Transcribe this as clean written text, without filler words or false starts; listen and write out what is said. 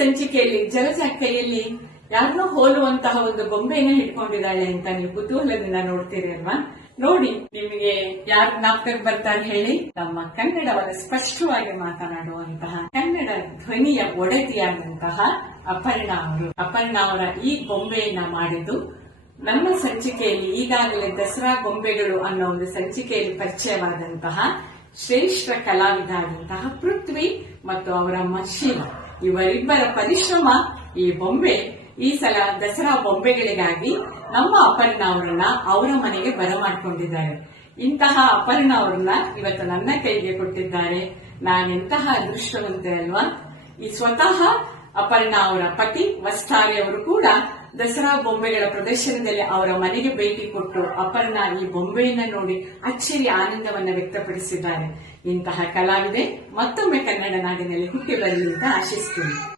ಸಂಚಿಕೆಯಲ್ಲಿ ಜಲಜ ಕೈಯಲ್ಲಿ ಯಾರನ್ನೋ ಹೋಲುವಂತಹ ಒಂದು ಗೊಂಬೆಯನ್ನ ಹಿಡ್ಕೊಂಡಿದ್ದಾಳೆ ಅಂತ ನೀವು ಕುತೂಹಲದಿಂದ ನೋಡ್ತೀರಿ ಅಲ್ವಾ? ನೋಡಿ, ನಿಮಗೆ ಯಾರು ಜ್ಞಾಪಕಕ್ಕೆ ಬರ್ತಾರೆ ಹೇಳಿ? ನಮ್ಮ ಕನ್ನಡವನ್ನು ಸ್ಪಷ್ಟವಾಗಿ ಮಾತನಾಡುವಂತಹ ಕನ್ನಡ ಧ್ವನಿಯ ಒಡತಿಯಾದಂತಹ ಅಪರ್ಣಾ ಅವರು. ಅಪರ್ಣಾ ಅವರ ಈ ಗೊಂಬೆಯನ್ನ ಮಾಡಿದ್ದು ನಮ್ಮ ಸಂಚಿಕೆಯಲ್ಲಿ ಈಗಾಗಲೇ ದಸರಾ ಗೊಂಬೆಗಳು ಅನ್ನೋ ಒಂದು ಸಂಚಿಕೆಯಲ್ಲಿ ಪರಿಚಯವಾದಂತಹ ಶ್ರೇಷ್ಠ ಕಲಾವಿದರಾದಂತಹ ಪೃಥ್ವಿ ಮತ್ತು ಅವರ ಮಶೀಲ ಇವರಿಬ್ಬರ ಪರಿಶ್ರಮ. ಈ ಬೊಂಬೆ ಈ ಸಲ ದಸರಾ ಬೊಂಬೆಗಳಿಗಾಗಿ ನಮ್ಮ ಅಪರ್ಣಾ ಅವರನ್ನ ಅವರ ಮನೆಗೆ ಬರಮಾಡಿಕೊಂಡಿದ್ದಾರೆ. ಇಂತಹ ಅಪರ್ಣಾ ಅವರನ್ನ ಇವತ್ತು ನನ್ನ ಕೈಗೆ ಕೊಟ್ಟಿದ್ದಾರೆ. ನಾನೆಂತಹ ಅದೃಷ್ಟವಂತೆ ಅಲ್ವಾ? ಈ ಸ್ವತಃ ಅಪರ್ಣಾ ಅವರ ಪತಿ ವಸ್ತಾರಿ ಅವರು ಕೂಡ ದಸರಾ ಬೊಂಬೆಗಳ ಪ್ರದರ್ಶನದಲ್ಲಿ ಅವರ ಮನೆಗೆ ಭೇಟಿ ಕೊಟ್ಟು ಅಪರ್ಣಾ ಈ ಬೊಂಬೆಯನ್ನ ನೋಡಿ ಅಚ್ಚರಿ ಆನಂದವನ್ನ ವ್ಯಕ್ತಪಡಿಸಿದ್ದಾರೆ. ಇಂತಹ ಕಲಾವಿದೆ ಮತ್ತೊಮ್ಮೆ ಕನ್ನಡ ನಾಡಿನಲ್ಲಿ ಹುಟ್ಟಿ ಬರಲಿ ಅಂತ ಆಶಿಸ್ತೀನಿ.